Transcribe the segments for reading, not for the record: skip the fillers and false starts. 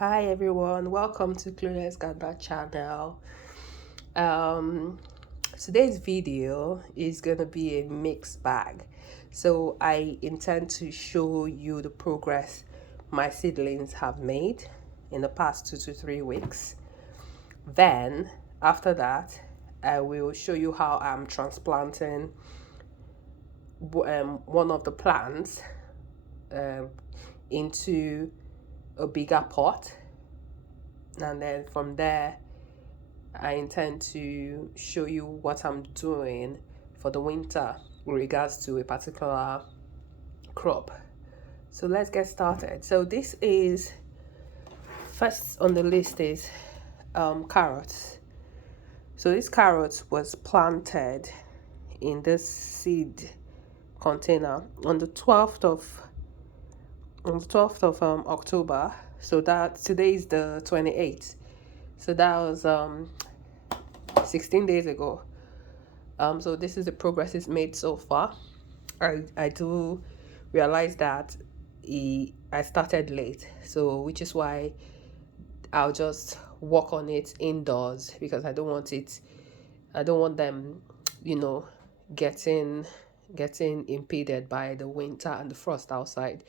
Hi everyone, welcome to Clueless Gather channel. Um, Today's video is gonna be a mixed bag. So I intend to show you the progress my seedlings have made in the past 2 to 3 weeks. Then after that, I will show you how I'm transplanting one of the plants um, into a bigger pot, and then from there I intend to show you what I'm doing for the winter with regards to a particular crop. So let's get started. So this is first on the list is carrots. So this carrot was planted in this seed container on the 12th of October. So that today is the 28th. So that was 16 days ago. So this is the progress it's made so far. I do realize that I started late, so which is why I'll just work on it indoors because I don't want them, you know, getting impeded by the winter and the frost outside.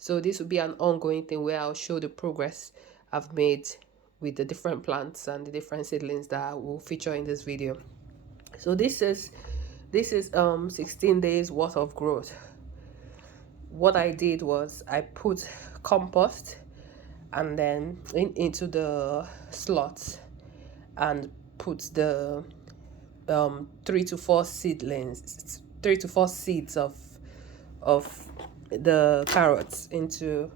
So this will be an ongoing thing where I'll show the progress I've made with the different plants and the different seedlings that will feature in this video. So this is 16 days worth of growth. What I did was I put compost and then into the slots and put the 3 to 4 seedlings, 3 to 4 seeds of the carrots into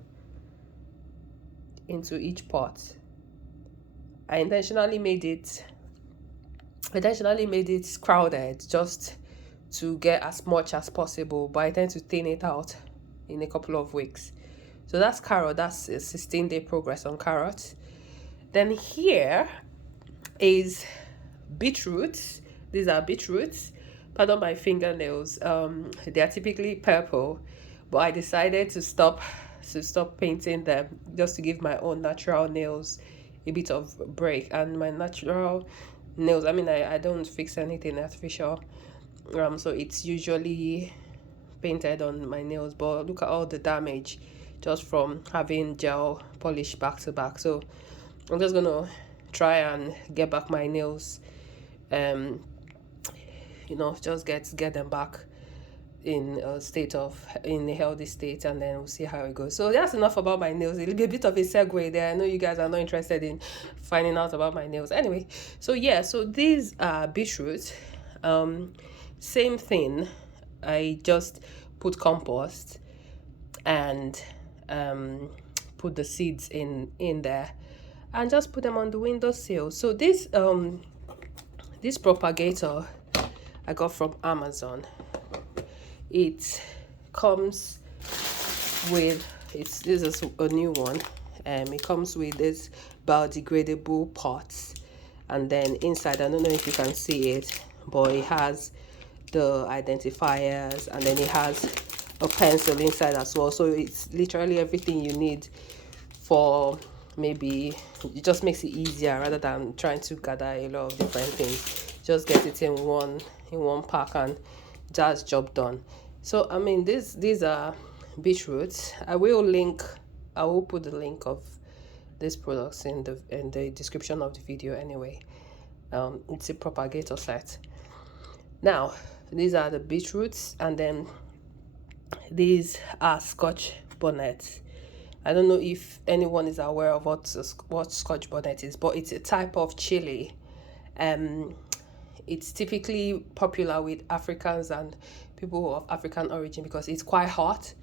each pot. I intentionally made it crowded just to get as much as possible, but I tend to thin it out in a couple of weeks. So that's carrot. That's a 16-day progress on carrots. Then here is beetroots. These are beetroots. Pardon my fingernails. They are typically purple, but I decided to stop painting them just to give my own natural nails a bit of break. And my natural nails, I don't fix anything artificial. So it's usually painted on my nails, but look at all the damage just from having gel polish back to back. So I'm just gonna try and get back my nails, just get them back in a healthy state, and then we'll see how it goes. So that's enough about my nails. It'll be a bit of a segue there. I know you guys are not interested in finding out about my nails anyway. So yeah, so these are beetroots. Same thing. I just put compost and put the seeds in there and just put them on the windowsill. So this propagator I got from Amazon. It comes with this is a new one. It comes with this biodegradable pots, and then inside, I don't know if you can see it, but it has the identifiers, and then it has a pencil inside as well. So it's literally everything you need for, maybe it just makes it easier rather than trying to gather a lot of different things. Just get it in one pack and just job done. So these are beetroots. I will put the link of these products in the description of the video anyway. It's a propagator set. Now these are the beetroots, and then these are Scotch bonnets. I don't know if anyone is aware of what Scotch bonnet is, but it's a type of chili. It's typically popular with Africans and people of African origin because it's quite hot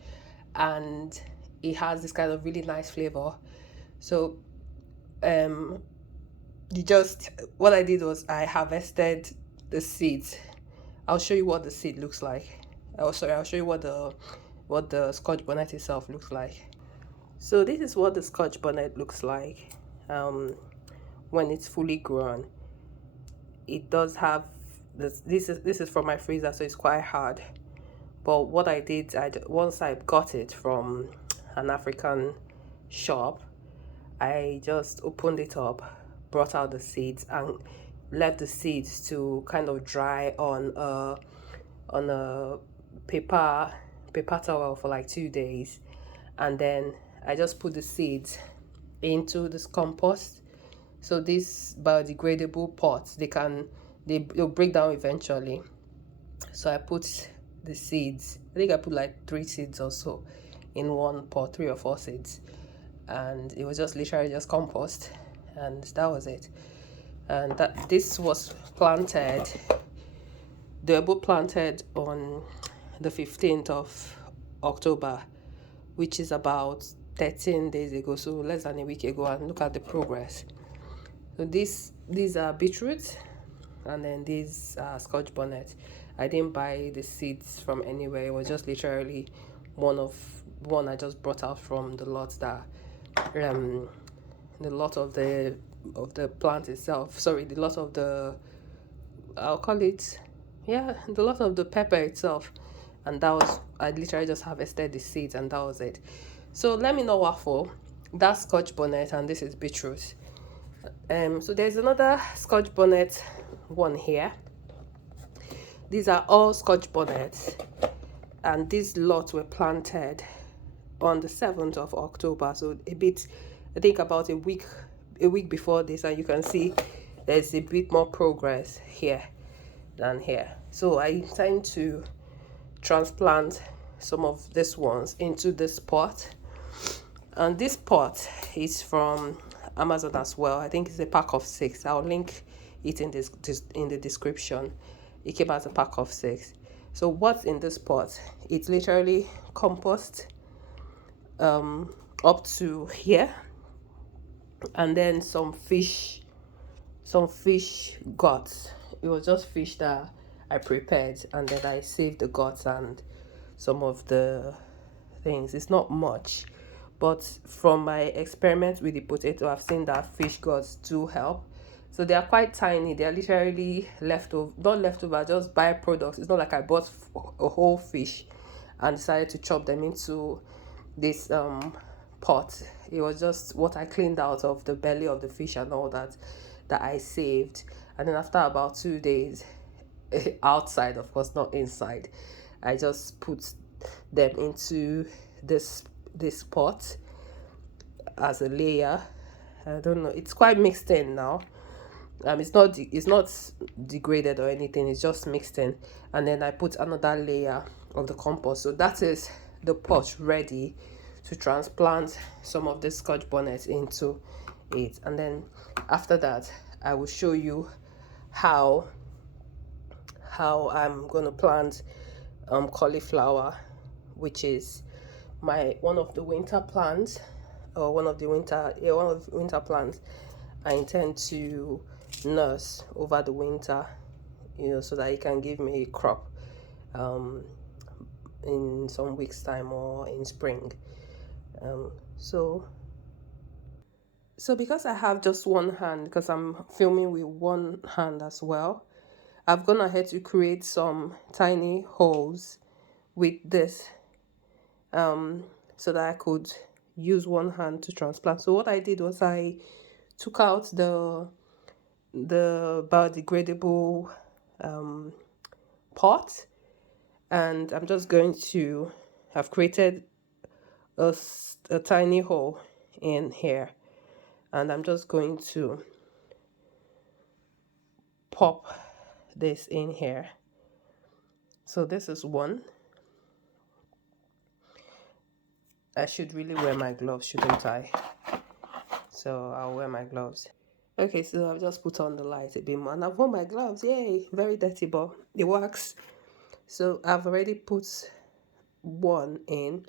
and it has this kind of really nice flavor. So what I did was I harvested the seeds. I'll show you what the seed looks like. I'll show you what the Scotch bonnet itself looks like. So this is what the Scotch bonnet looks like when it's fully grown. It does have this is from my freezer, so it's quite hard. But what I did, once I got it from an African shop, I just opened it up, brought out the seeds, and left the seeds to kind of dry on a paper towel for like 2 days, and then I just put the seeds into this compost. So these biodegradable pots, they'll break down eventually. So I put the seeds. I think I put like 3 seeds or so in one pot, 3 or 4 seeds, and it was just literally just compost, and that was it. And that this was planted. They were both planted on the 15th of October, which is about 13 days ago, so less than a week ago. And look at the progress. So these are beetroot, and then these are Scotch bonnet. I didn't buy the seeds from anywhere. It was just literally one I just brought out from the lot that the lot of the plant itself. Sorry, the lot of the, I'll call it, yeah, the lot of the pepper itself. And that was, I literally just harvested the seeds, and that was it. So let me know waffle. That's Scotch bonnet, and this is beetroot. So there's another Scotch bonnet one here. These are all Scotch bonnets, and these lots were planted on the 7th of October. So a bit, I think about a week before this, and you can see there's a bit more progress here than here. So I intend to transplant some of these ones into this pot, and this pot is from Amazon as well. I think it's a pack of 6. I'll link it in this in the description. It came as a pack of 6. So what's in this pot? It's literally compost up to here, and then some fish guts. It was just fish that I prepared, and then I saved the guts and some of the things. It's not much, but from my experiment with the potato, I've seen that fish guts do help. So they are quite tiny. They are literally leftover, not leftover, just byproducts. It's not like I bought a whole fish and decided to chop them into this pot. It was just what I cleaned out of the belly of the fish and all that I saved. And then after about 2 days, outside, of course, not inside, I just put them into this pot as a layer. I don't know, it's quite mixed in now. It's not degraded or anything, it's just mixed in. And then I put another layer of the compost. So that is the pot ready to transplant some of the Scotch bonnets into it. And then after that, I will show you how I'm going to plant cauliflower, which is one of the winter plants, or one of the winter plants I intend to nurse over the winter, so that it can give me a crop in some weeks time or in spring. So because I have just one hand, because I'm filming with one hand as well, I've gone ahead to create some tiny holes with this so that I could use one hand to transplant. So what I did was I took out the biodegradable pot, and I'm just going to have created a tiny hole in here, and I'm just going to pop this in here. So this is one. I should really wear my gloves, shouldn't I? So I'll wear my gloves. Okay, so I've just put on the light a bit more, and I've worn my gloves. Yay! Very dirty, but it works. So I've already put one in,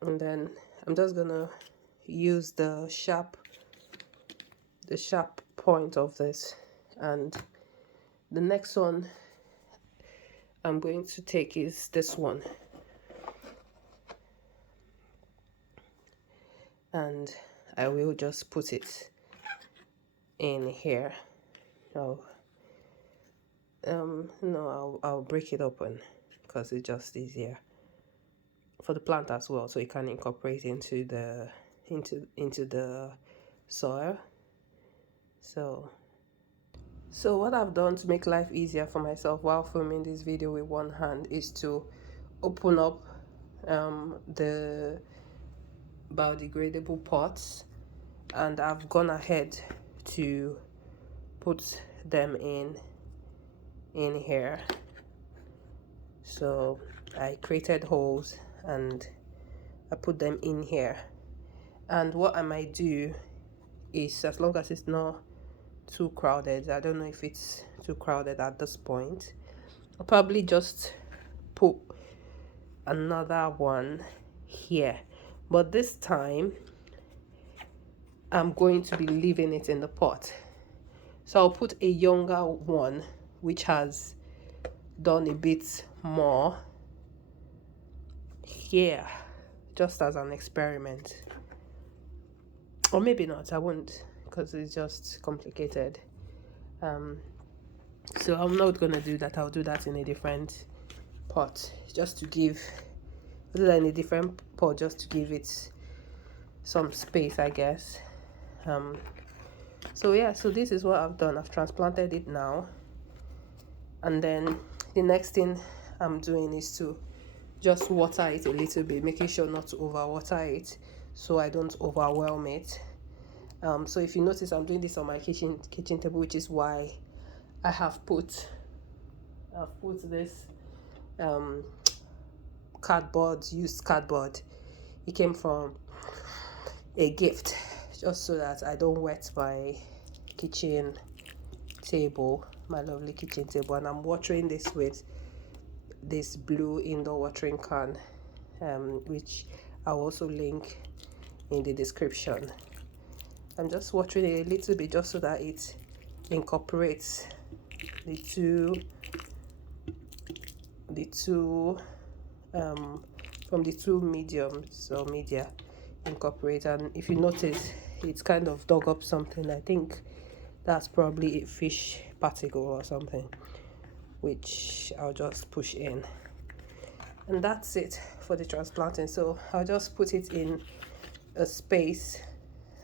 and then I'm just gonna use the sharp point of this, and the next one I'm going to take is this one, and I will just put it in here. No, I'll break it open because it's just easier for the plant as well, so it can incorporate into the into the soil. So what I've done to make life easier for myself while filming this video with one hand is to open up the biodegradable pots, and I've gone ahead to put them in here. So I created holes and I put them in here. And what I might do is, as long as it's not too crowded, I don't know if it's too crowded at this point, I'll probably just put another one here, but this time I'm going to be leaving it in the pot. So I'll put a younger one which has done a bit more here, just as an experiment. Or maybe not, I won't, because it's just complicated. So I'm not gonna do that. I'll do that in a different pot, just to give, do that in a different pot just to give it some space, I guess. So yeah, so this is what I've done. I've transplanted it now, and then the next thing I'm doing is to just water it a little bit, making sure not to overwater it so I don't overwhelm it. So if you notice, I'm doing this on my kitchen table, which is why I have put this used cardboard. It came from a gift, just so that I don't wet my kitchen table, my lovely kitchen table. And I'm watering this with this blue indoor watering can, which I'll also link in the description. I'm just watering it a little bit just so that it incorporates the two from the two mediums or media incorporate. And if you notice, it's kind of dug up something. I think that's probably a fish particle or something, which I'll just push in. And that's it for the transplanting. So I'll just put it in a space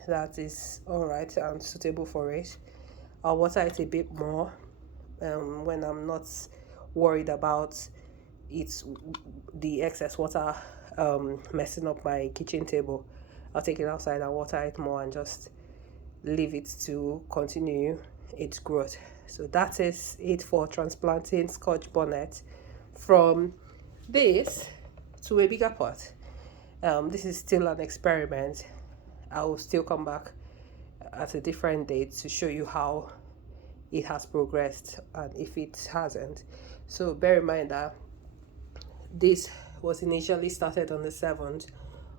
that is all right and suitable for it. I'll water it a bit more when I'm not worried about the excess water messing up my kitchen table. I'll take it outside and water it more and just leave it to continue its growth. So that is it for transplanting Scotch bonnet from this to a bigger pot. This is still an experiment. I will still come back at a different date to show you how it has progressed and if it hasn't. So bear in mind that this was initially started on the 7th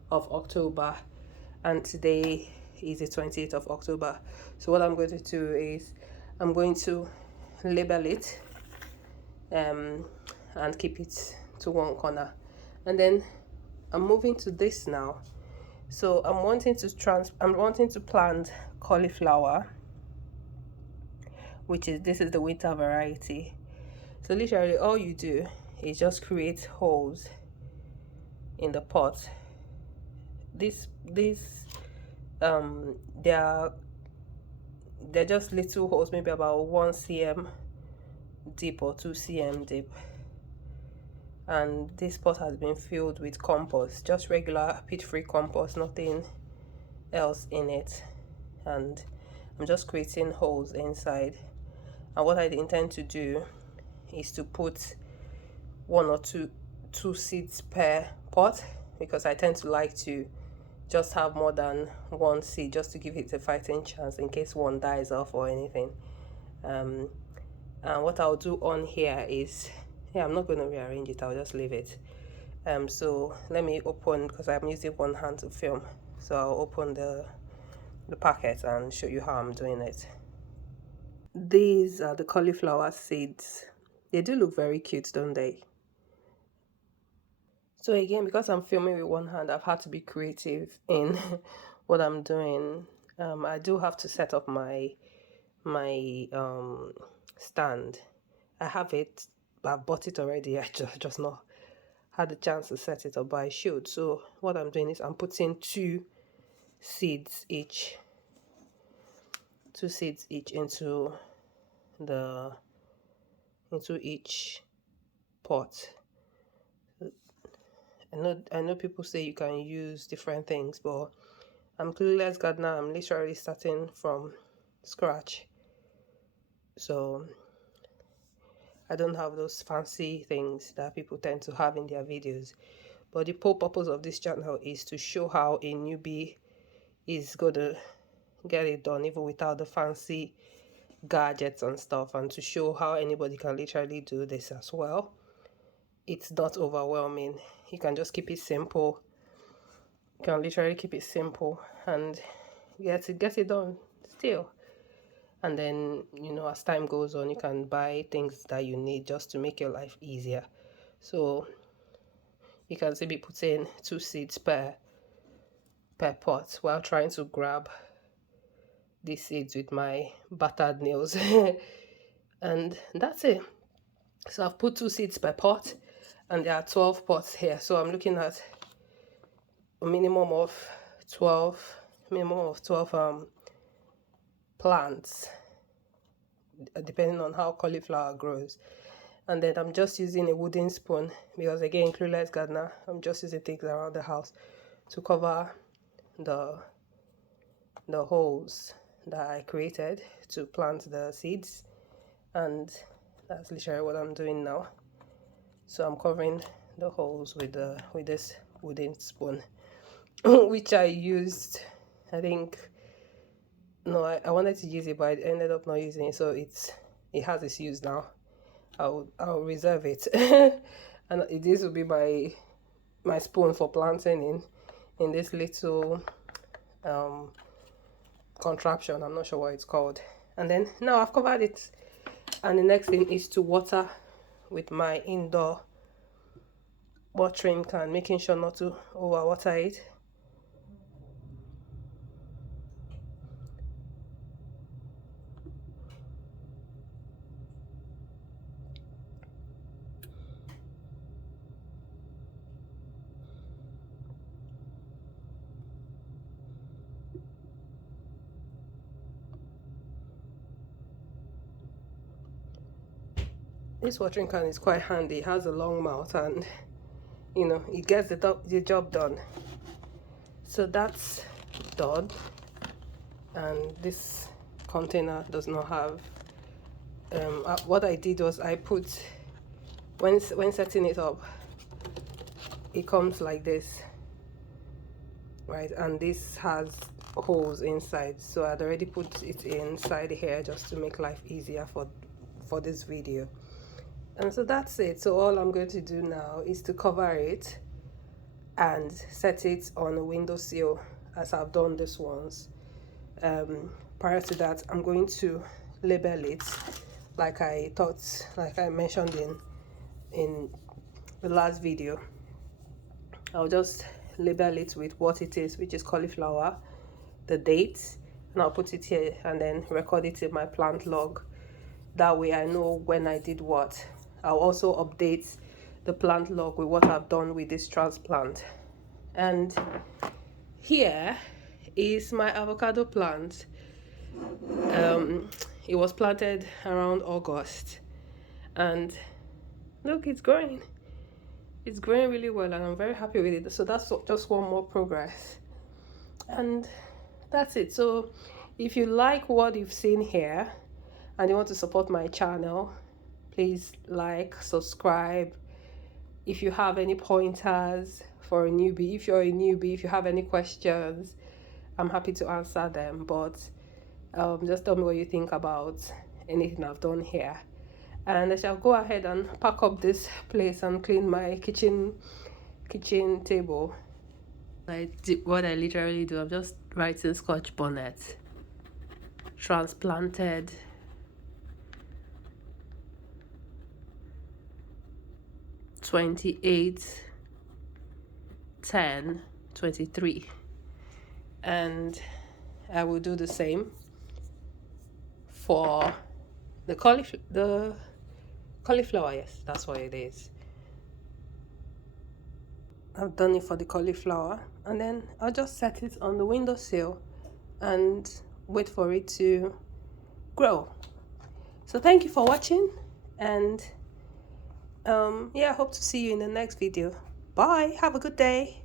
of October and today is the 28th of October. So what I'm going to do is I'm going to label it and keep it to one corner, and then I'm moving to this now. So I'm wanting to plant cauliflower, which is, this is the winter variety. So literally all you do is just create holes in the pot. They're just little holes, maybe about 1 cm deep or 2 cm deep. And this pot has been filled with compost, just regular peat-free compost, nothing else in it. And I'm just creating holes inside. And what I intend to do is to put 1 or 2 seeds per pot, because I tend to like to just have more than 1 seed, just to give it a fighting chance in case one dies off or anything. And what I'll do on here is, yeah, I'm not going to rearrange it, I'll just leave it. So let me open, because I'm using one hand to film, so I'll open the packet and show you how I'm doing it. These are the cauliflower seeds. They do look very cute, don't they? So again, because I'm filming with one hand, I've had to be creative in what I'm doing. I do have to set up my stand. I have it, I've bought it already. I just not had the chance to set it up, but I should. So what I'm doing is I'm putting 2 seeds each, 2 seeds each into each pot. I know people say you can use different things, but I'm clueless gardener. I'm literally starting from scratch, so I don't have those fancy things that people tend to have in their videos. But the whole purpose of this channel is to show how a newbie is gonna get it done even without the fancy gadgets and stuff, and to show how anybody can literally do this as well. It's not overwhelming. You can just keep it simple. You can literally keep it simple and get it done still. And then, you know, as time goes on, you can buy things that you need just to make your life easier. So you can see me putting 2 seeds per pot while trying to grab these seeds with my battered nails. And that's it. So I've put 2 seeds per pot, and there are 12 pots here. So I'm looking at a minimum of 12 plants, depending on how cauliflower grows. And then I'm just using a wooden spoon because, again, clueless gardener, I'm just using things around the house to cover the holes that I created to plant the seeds. And that's literally what I'm doing now. So I'm covering the holes with this wooden spoon, which I used, I think, no, I wanted to use it, but I ended up not using it. So it has its use now. I'll reserve it. And this will be my spoon for planting in this little contraption. I'm not sure what it's called. And then now I've covered it, and the next thing is to water with my indoor watering can, making sure not to overwater it. This watering can is quite handy. It has a long mouth, and you know, it gets the job done. So that's done. And this container does not have what I did was I put, when setting it up, it comes like this, right? And this has holes inside, so I'd already put it inside here just to make life easier for this video. And so that's it. So all I'm going to do now is to cover it and set it on a windowsill, as I've done this once. Prior to that, I'm going to label it like I mentioned in the last video. I'll just label it with what it is, which is cauliflower, the date, and I'll put it here and then record it in my plant log. That way I know when I did what. I'll also update the plant log with what I've done with this transplant. And here is my avocado plant. It was planted around August, and look, it's growing really well, and I'm very happy with it. So that's just one more progress, and that's it. So if you like what you've seen here and you want to support my channel, please like, subscribe. If you have any pointers for a newbie, if you're a newbie, if you have any questions, I'm happy to answer them. But just tell me what you think about anything I've done here, and I shall go ahead and pack up this place and clean my kitchen table. What I literally do, I'm just writing Scotch bonnet, transplanted, (28/10/23), and I will do the same for the cauliflower. Yes, that's what it is. I've done it for the cauliflower, and then I'll just set it on the windowsill and wait for it to grow. So thank you for watching, and yeah, I hope to see you in the next video. Bye, have a good day.